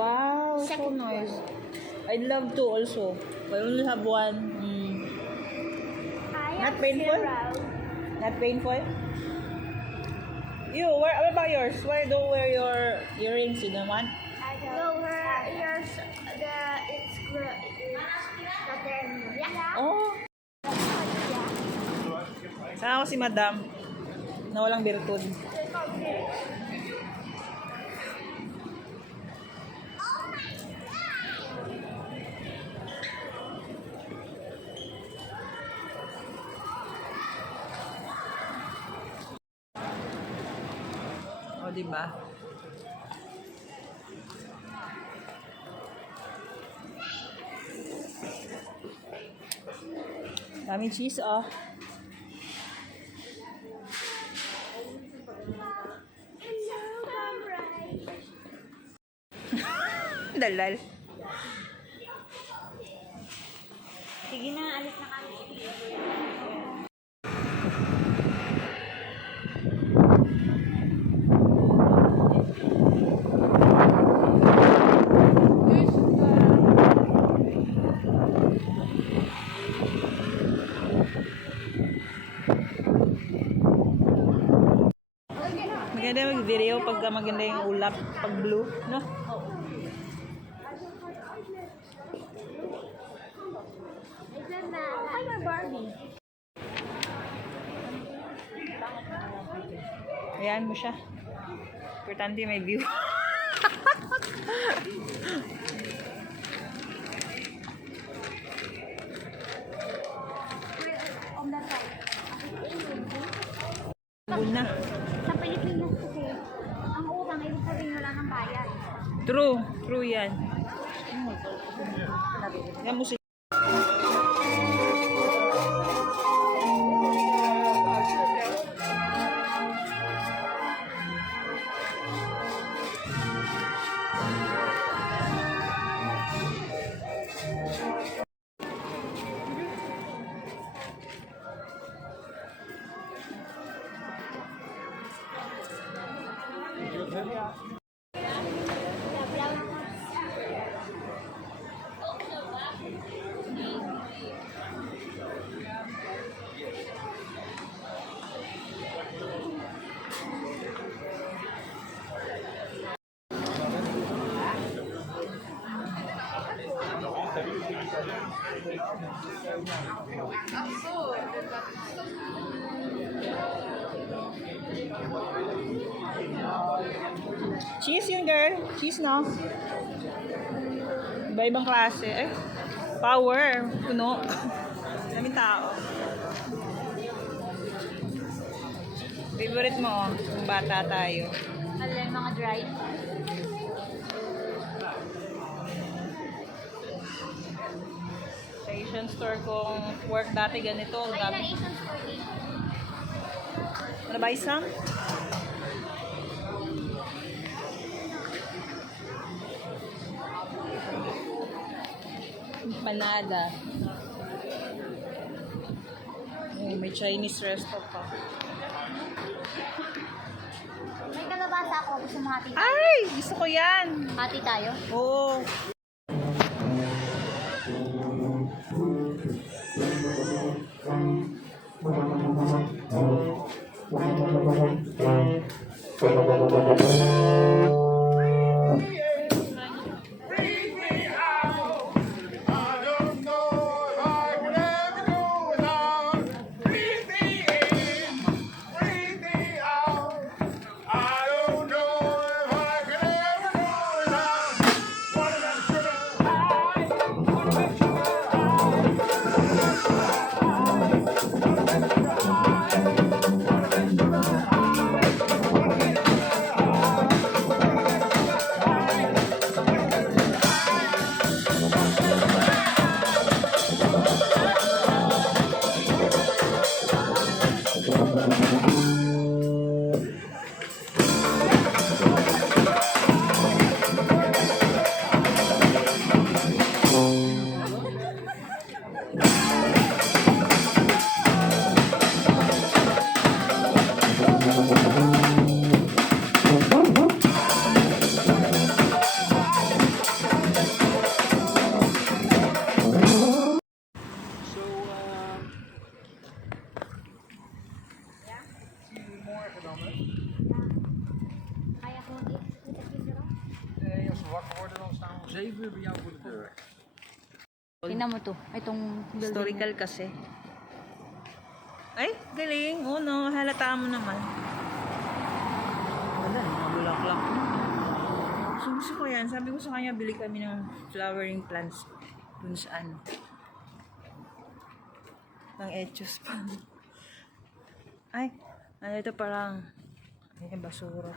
Wow, so Second nice. I'd love to also. But only have one. Not painful? Not painful? You, what about yours? Why don't wear your earrings? You don't want? I don't. No, her ears, it's good. Yeah. Oh. Saan ako si Madam? Na walang birtud. O, diba? Daming cheese, oh. Dalal. Sige na, alis na kami. Maganda mag-video pag maganda yung ulap, pag blue, no? Ay, my Barbie. Ayan mo siya. Importante may view. On that side. Buna. Sa Pilipinas kasi, ang utang, ibig sabihin wala ng bayad. True. True yan. Yan mo si cheese yun, girl. Cheese, no? Iba-ibang klase. Eh, power. Puno. Daming tao. Favorite mo, oh. Kung bata tayo. Alin, mga dry. Sa Asian store kong work dati ganito. Ayun ang Asian store dito. Wanna buy some? Empanada. Oh, may Chinese resto pa. May kalabasa ako. Gusto mo hati tayo? Ay! Gusto ko yan! Hati tayo? Oo. Kaya ko mag-execute. Nee, als we wakker worden, dan staan we om 7 uur bij jou voor de deur. Tingnan mo to. Itong building. Historical kasi. Ay, galing. Oo, no. Halata mo naman. Wala, mga bulaklak. Gusto ko yan. Sabi ko sa kanya, bili kami ng flowering plants dun sa ano. Ng etchos pa. Ay, ano ito parang ay, basura.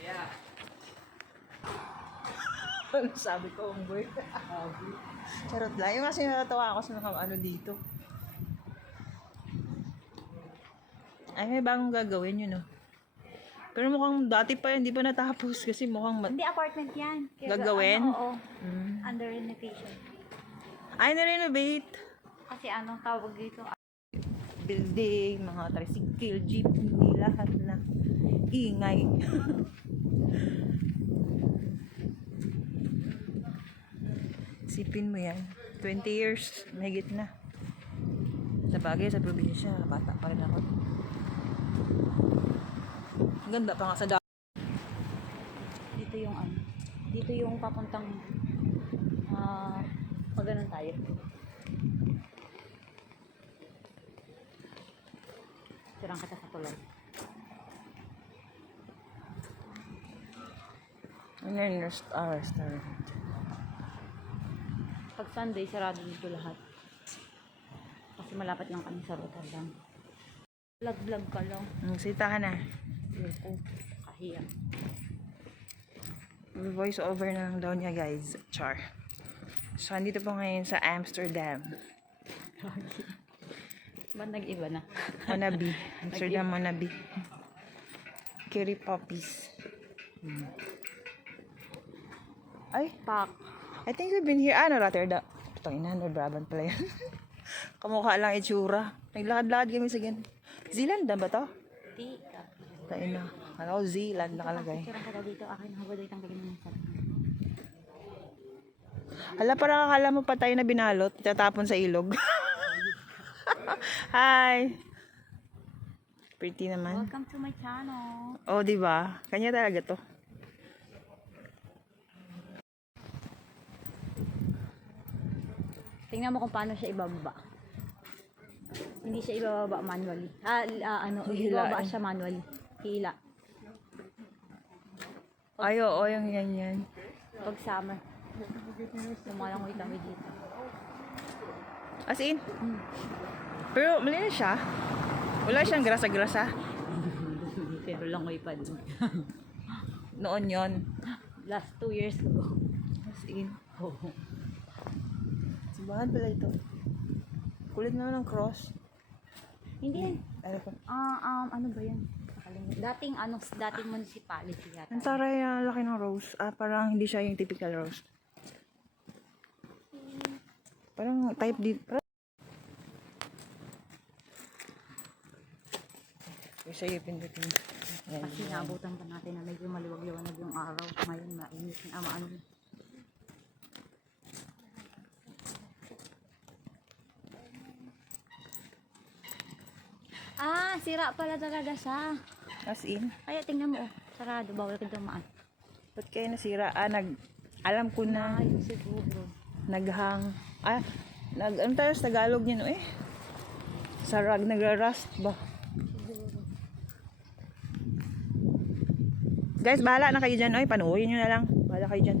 Ja. Ano sabi ko, boy? Charot lang. Yung kasi natatawa ako sa mga ano dito. Ay, may bagong gagawin yun, no? Pero mukhang dati pa yun, hindi pa natapos kasi mukhang Hindi, apartment yan. Kaya, Gagawin? Ano, oo. Mm. Under renovation. Ay, na-renovate. Kasi anong tawag dito? Building, mga tricycle, jeepney, lahat na ingay. Sipin mo yan. 20 years, mahigit na. Sa bagay, sa probinsya, bata pa rin ako. Ang ganda pa nga sa Dito yung ano. Dito yung papuntang pag ganun tayo. Tirang kita sa tulay. Ano yung restaurant? Pag Sunday, sarado dito lahat. Kasi malapit lang kami sa Rotterdam. Vlog ka lang. Sita ka na. Yoko. Kahiya. Voice over na lang daw niya, guys. Char. So, andito po ngayon sa Amsterdam. Ba't nag-iba na? Wannabe. Amsterdam wannabe. Curry puppies. Ay, Pak. I think we've been here. Ano, Rotterdam. Itong ina, Brabant pala yan. Kamukha lang itsura. Naglakad-lakad kami sa gan. Zealand na ba to? Di ka. Tayo na. Ano, Zealand nakalagay. Tirang kita dito. Akin ang habad itang bigyan mo sa Hala, parang akala mo pa tayo na binalot. Itatapon sa ilog. Hi! Pretty naman. Welcome to my channel. Oh, di ba? Kanya talaga to. Tingnan mo kung paano siya ibababa. Hindi siya ibababa manually. Ibababa siya manually. Hila. Ay, oo, yung yan. Pag summer. Lumalangoy kami dito. As in? Pero malinis siya. Wala siyang grasa-grasa. Pero langoy pa din. Noon yon. Last 2 years ago. As in. Simbahan pala ito. Kulit naman ng cross. Hindi yan. Ano ko? Ano ba yan? Nakalimutan. Dating municipality yata. Ang taray laki ng rose. Parang hindi siya yung typical rose. Parang type dito. Gusto yung pindutin. Kasi naabutan pa natin na medyo maliwag-liwanag yung araw. Ngayon mainit na ano. Sira pala talaga siya. As in? Kaya tingnan mo, sarado, bawal ka dumaan. Ba't kayo nasira? Alam ko na. Ay, siguro. Naghang. Ano tayo sa Tagalog niya, no eh? Sarag, nagra-rust ba? Guys, bahala na kayo dyan. Oy, panuoyin nyo na lang. Bahala kayo dyan.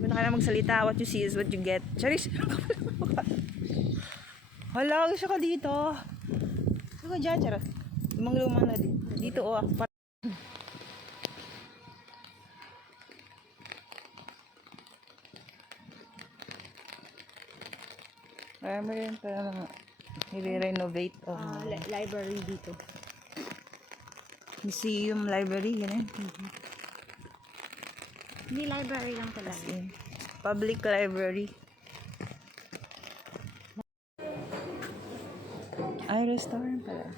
Huwag na kayo magsalita. What you see is what you get. Charis. Hala, gusto ka dito. Gusto ka dyan, charot. Lumang-lumang na din. Dito, oh. Marami rin para mga nire-renovate. Library dito. Museum, library, ganun. Hindi library lang talaga. Public library. Ay, restaurant pala.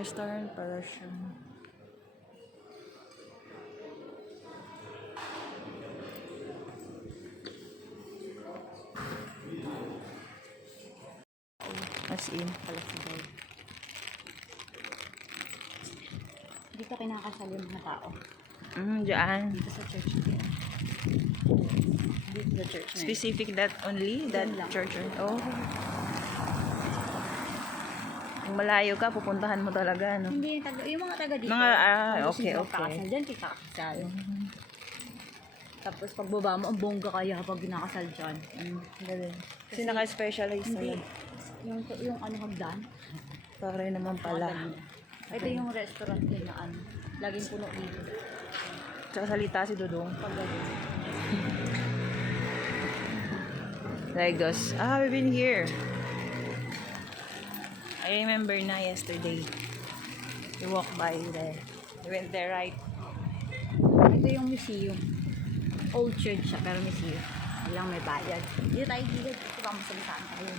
Restaurant pala siya. As in. Pala si Boy. Dito kinakasal yung mga tao. Diyan. Dito sa church dito. Dito sa church na yun. Specific that only? That Diyan lang. church? Oh. Kung malayo ka, pupuntahan mo talaga, no? Hindi, yung mga taga dito. Mga, kung gusto okay, nyo okay. magpakasal, dyan kita kakasal. Tapos pagbaba mo, ang bongga kaya kapag ginakasal dyan. Galing. Kasi naka-specialize Hindi. talaga. Yung ano hagdan. Pare naman pala. Ito yung restaurant din na ano. Laging puno dito. Tsaka salita si Dudong. Pag ganun. Legos. We've been here. I remember na yesterday. We walked by there. We went there, right? Ito yung museum. Old church siya, pero museum. Walang may bayad. Dito tayo dito. Ito ba masalitaan tayo.